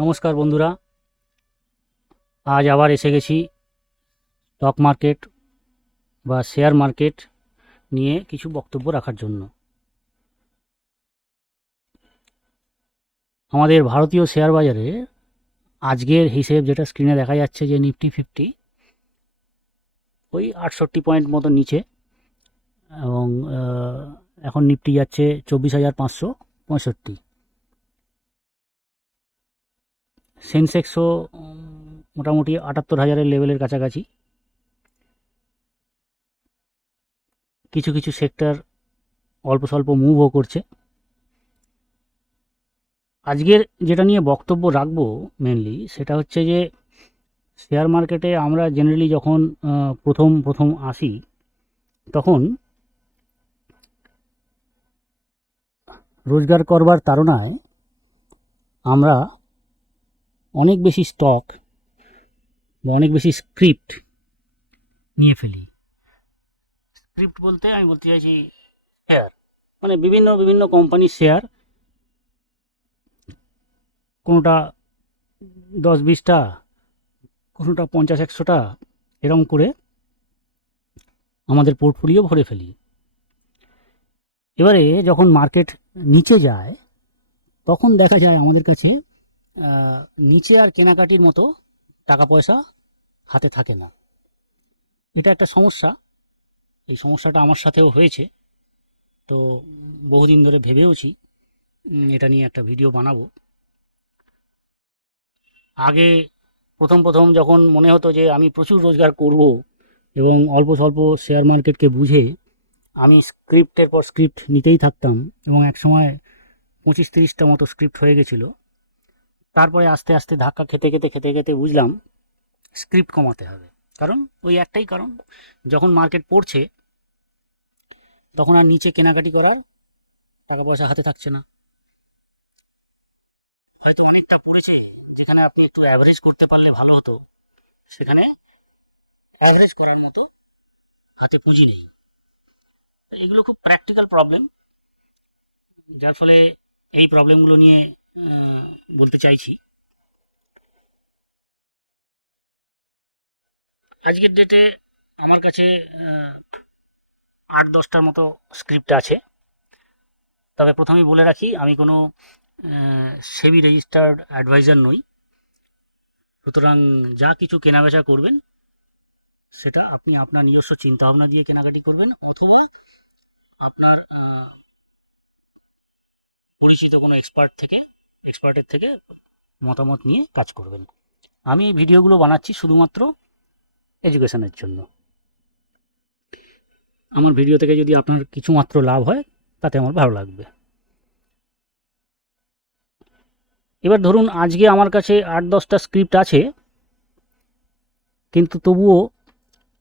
নমস্কার বন্ধুরা, আজ আবার এসে গেছি স্টক মার্কেট বা শেয়ার মার্কেট নিয়ে কিছু বক্তব্য রাখার জন্য। আমাদের ভারতীয় শেয়ার বাজারে আজকের হিসেব যেটা স্ক্রিনে দেখা যাচ্ছে যে নিফটি 50 ওই 68 পয়েন্ট মতো নিচে, এবং এখন নিফটি যাচ্ছে 24,565। সেন্সেক্সও মোটামুটি 78,000-এর লেভেলের কাছাকাছি। কিছু কিছু সেক্টর অল্প স্বল্প মুভও করছে। আজকের যেটা নিয়ে বক্তব্য রাখবো মেনলি সেটা হচ্ছে যে শেয়ার মার্কেটে আমরা জেনারেলি যখন প্রথম প্রথম আসি, তখন রোজগার করবার তাড়নায় আমরা অনেক বেশি স্টক বা অনেক বেশি স্ক্রিপ্ট নিয়ে ফেলি। স্ক্রিপ্ট বলতে আমি বলতে চাইছি শেয়ার, মানে বিভিন্ন বিভিন্ন কোম্পানির শেয়ার, কোনোটা 10-20টা, কোনোটা 50-100টা, এরকম করে আমাদের পোর্টফোলিও ভরে ফেলি। এবারে যখন মার্কেট নিচে যায় তখন দেখা যায় আমাদের কাছে নিচে আর কেনাকাটির মতো টাকা পয়সা হাতে থাকে না। এটা একটা সমস্যা। এই সমস্যাটা আমার সাথেও হয়েছে। তো বহুদিন ধরে ভেবেওছি এটা নিয়ে একটা ভিডিও বানাবো। আগে প্রথম প্রথম যখন মনে হতো যে আমি প্রচুর রোজগার করব এবং অল্প স্বল্প শেয়ার মার্কেটকে বুঝে আমি স্ক্রিপ্টের পর স্ক্রিপ্ট নিতেই থাকতাম, এবং একসময় 25-30টা মতো স্ক্রিপ্ট হয়ে গেছিলো। তারপরে আস্তে আস্তে ধাক্কা খেতে খেতে খেতে খেতে বুঝলাম স্ক্রিপ্ট কমাতে হবে। কারণ ওই একটাই কারণ, যখন মার্কেট পড়ছে তখন আর নিচে কেনাকাটি করার টাকা পয়সা হাতে থাকছে না। হয়তো অনেকটা পড়েছে যেখানে আপনি একটু অ্যাভারেজ করতে পারলে ভালো হতো, সেখানে অ্যাভারেজ করার মতো হাতে পুঁজি নেই। এগুলো খুব প্র্যাকটিক্যাল প্রবলেম, যার ফলে এই প্রবলেমগুলো নিয়ে বলতে চাইছি। আজকের ডেটে আমার কাছে 8-10টার মতো স্ক্রিপ্ট আছে। তবে প্রথমেই বলে রাখি, আমি কোনো সেবি রেজিস্টার্ড অ্যাডভাইজার নই। সুতরাং যা কিছু কেনাবেচা করবেন সেটা আপনি আপনার নিজস্ব চিন্তাভাবনা দিয়ে কেনাকাটি করবেন, অথবা আপনার পরিচিত কোনো এক্সপার্টের থেকে মতামত নিয়ে কাজ করবেন। আমি এই ভিডিওগুলো বানাচ্ছি শুধুমাত্র এডুকেশনের জন্য। আমার ভিডিও থেকে যদি আপনার কিছুমাত্র লাভ হয় তাতে আমার ভালো লাগবে। এবার ধরুন আজকে আমার কাছে 8-10টা স্ক্রিপ্ট আছে, কিন্তু তবুও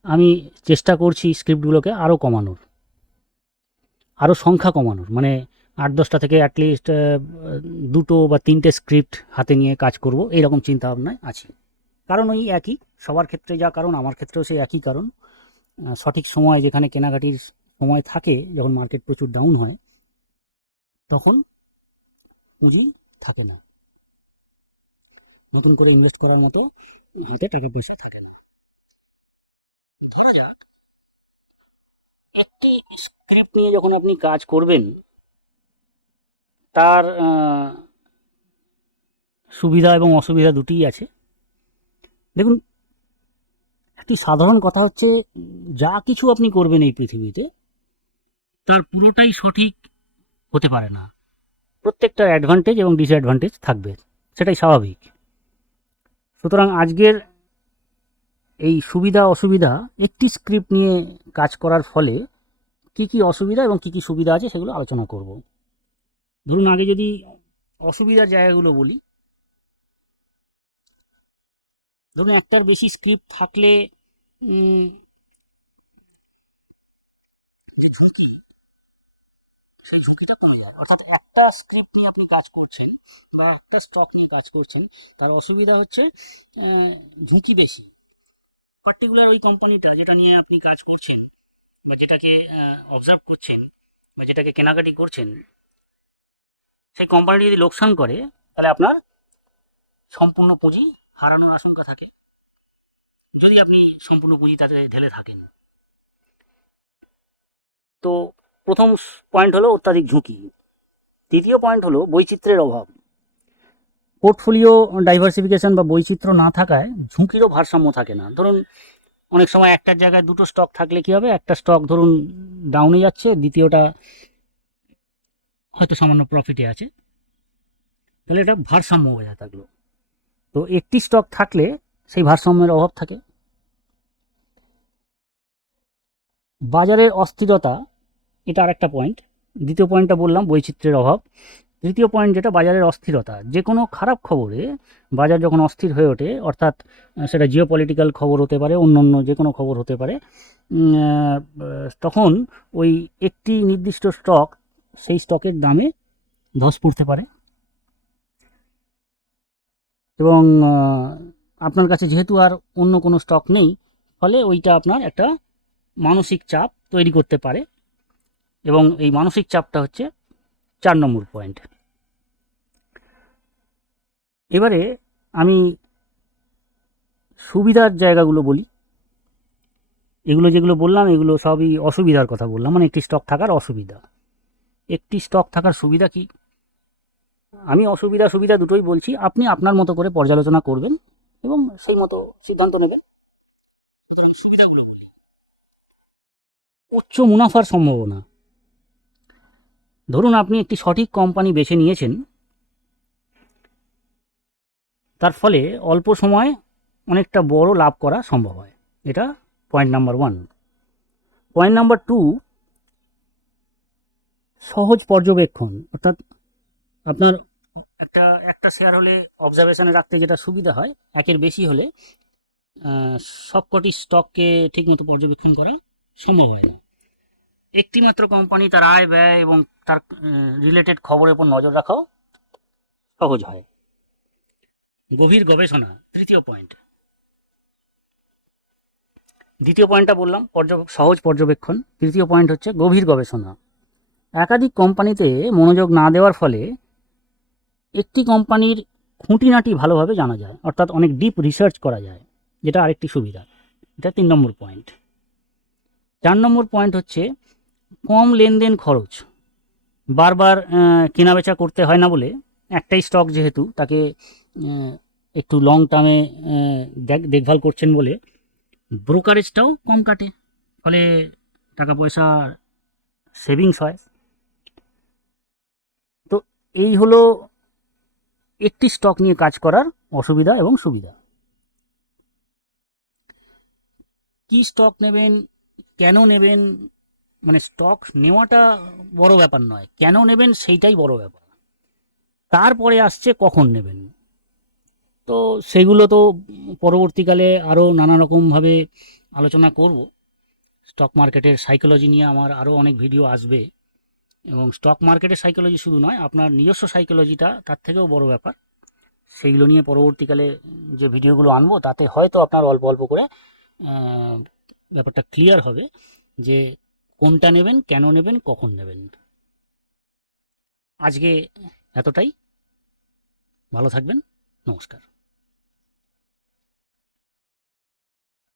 আমি চেষ্টা করছি স্ক্রিপ্টগুলোকে আরও কমানোর, আরও সংখ্যা কমানোর, মানে 8-10টা থেকে অ্যাটলিস্ট 2টো বা 3টে স্ক্রিপ্ট হাতে নিয়ে কাজ করব, এইরকম চিন্তাভাবনায় আছি। কারণ ওই একই, সবার ক্ষেত্রে যা কারণ আমার ক্ষেত্রেও সেই একই কারণ। সঠিক সময় যেখানে কেনাকাটির সময় থাকে, যখন মার্কেট প্রচুর ডাউন হয়, তখন পুঁজি থাকে না, নতুন করে ইনভেস্ট করার মতো হাতে টাকা পয়সা থাকে না। ধরা যাক একটি স্ক্রিপ্ট নিয়ে যখন আপনি কাজ করবেন, তার সুবিধা এবং অসুবিধা দুটিই আছে। দেখুন, একটি সাধারণ কথা হচ্ছে, যা কিছু আপনি করবেন এই পৃথিবীতে তার পুরোটাই সঠিক হতে পারে না। প্রত্যেকটা অ্যাডভান্টেজ এবং ডিসঅ্যাডভান্টেজ থাকবে, সেটাই স্বাভাবিক। সুতরাং আজকের এই সুবিধা অসুবিধা, একটি স্ক্রিপ্ট নিয়ে কাজ করার ফলে কি কি অসুবিধা এবং কি কি সুবিধা আছে সেগুলো আলোচনা করব। ধরুন আগে যদি অসুবিধার জায়গাগুলো বলি, ধরুন একটার বেশি স্ক্রিপ্ট থাকলে সেই ঝুঁকিটা কমে যায়। অর্থাৎ একটা স্ক্রিপ্ট নিয়ে আপনি কাজ করছেন বা একটা স্টক নিয়ে কাজ করছেন, তার অসুবিধা হচ্ছে ঝুঁকি বেশি। পার্টিকুলার ওই কোম্পানিটা যেটা নিয়ে আপনি কাজ করছেন বা যেটাকে অবজার্ভ করছেন বা যেটাকে কেনাকাটি করছেন, সেই কোম্পানিটি যদি লোকসান করে তাহলে আপনার সম্পূর্ণ পুঁজি হারানোর আশঙ্কা থাকে যদি আপনি সম্পূর্ণ পুঁজি তাতে ঢেলে থাকেন। তো প্রথম পয়েন্ট হলো অত্যাধিক ঝুঁকি। দ্বিতীয় পয়েন্ট হলো বৈচিত্র্যের অভাব। পোর্টফোলিও ডাইভার্সিফিকেশন বা বৈচিত্র্য না থাকায় ঝুঁকিরও ভারসাম্য থাকে না। ধরুন অনেক সময় একটার জায়গায় দুটো স্টক থাকলে কি হবে, একটা স্টক ধরুন ডাউনে যাচ্ছে, দ্বিতীয়টা হয়তো সামান্য প্রফিটে আছে, তাহলে এটা ভারসাম্য বজায় থাকলো। তো একটি স্টক থাকলে সেই ভারসাম্যের অভাব থাকে। বাজারের অস্থিরতা, এটা আর একটা পয়েন্ট। দ্বিতীয় পয়েন্টটা বললাম বৈচিত্র্যের অভাব। তৃতীয় পয়েন্ট যেটা বাজারের অস্থিরতা, যে কোনো খারাপ খবরে বাজার যখন অস্থির হয়ে ওঠে, অর্থাৎ সেটা জিওপলিটিক্যাল খবর হতে পারে, অন্য অন্য যে কোনো খবর হতে পারে, তখন ওই একটি নির্দিষ্ট স্টক, সেই স্টকের দামে ধস পড়তে পারে এবং আপনার কাছে যেহেতু আর অন্য কোনো স্টক নেই, ফলে ওইটা আপনার একটা মানসিক চাপ তৈরি করতে পারে এবং এই মানসিক চাপটা হচ্ছে 4 নম্বর পয়েন্ট। এবারে আমি সুবিধার জায়গাগুলো বলি। এগুলো যেগুলো বললাম এগুলো সবই অসুবিধার কথা বললাম, মানে একটি স্টক থাকার অসুবিধা। একটি স্টক থাকার সুবিধা কি? আমি অসুবিধা সুবিধা দুটোই বলছি, আপনি আপনার মতো করে পর্যালোচনা করবেন এবং সেই মতো সিদ্ধান্ত নেবেন। সুবিধাগুলো বলি। উচ্চ মুনাফার সম্ভাবনা। ধরুন আপনি একটি সঠিক কোম্পানি বেছে নিয়েছেন, তার ফলে অল্প সময়ে অনেকটা বড় লাভ করা সম্ভব হয়। এটা পয়েন্ট নাম্বার 1। পয়েন্ট নাম্বার 2, সহজ পর্যবেক্ষণ। অর্থাৎ আপনার একটা শেয়ার হলে অবজারভেশনে রাখতে যেটা সুবিধা হয়, একের বেশি হলে সবকটি স্টককে ঠিকমতো পর্যবেক্ষণ করা সম্ভব হয় না। একটি মাত্র কোম্পানি, তার আয় ব্যয় এবং তার রিলেটেড খবরের উপর নজর রাখাও সহজ হয়। গভীর গবেষণা, তৃতীয় পয়েন্ট। দ্বিতীয় পয়েন্টটা বললাম সহজ পর্যবেক্ষণ, তৃতীয় পয়েন্ট হচ্ছে গভীর গবেষণা। একাধিক কোম্পানিতে মনোযোগ না দেওয়ার ফলে একটি কোম্পানির খুঁটিনাটি ভালোভাবে জানা যায়, অর্থাৎ অনেক ডিপ রিসার্চ করা যায়, যেটা আরেকটি সুবিধা। এটা 3 নম্বর পয়েন্ট। 4 নম্বর পয়েন্ট হচ্ছে কম লেনদেন খরচ। বারবার কেনাবেচা করতে হয় না বলে, একটাই স্টক যেহেতু, তাকে একটু লং টার্মে দেখভাল করছেন বলে ব্রোকারেজটাও কম কাটে, ফলে টাকা পয়সা সেভিংস হয়। তো এই হলো একটি স্টক নিয়ে কাজ করার অসুবিধা এবং সুবিধা। কি স্টক নেবেন, কেন নেবেন, মানে স্টক নেওয়াটা বড় ব্যাপার নয়, কেন নেবেন সেইটাই বড় ব্যাপার। তারপরে আসছে কখন নেবেন। তো সেগুলো তো পরবর্তীকালে আরও নানা রকমভাবে আলোচনা করব। স্টক মার্কেটের সাইকোলজি নিয়ে আমার আরও অনেক ভিডিও আসবে এবং স্টক মার্কেটের সাইকোলজি শুধু নয়, আপনার নিজস্ব সাইকোলজিটা তার থেকেও বড় ব্যাপার। সেইগুলো নিয়ে পরবর্তীকালে যে ভিডিওগুলো আনবো, তাতে হয়তো আপনার অল্প অল্প করে ব্যাপারটা ক্লিয়ার হবে যে কোনটা নেবেন, কেন নেবেন, কখন নেবেন। আজকে এতটাই। ভালো থাকবেন। নমস্কার।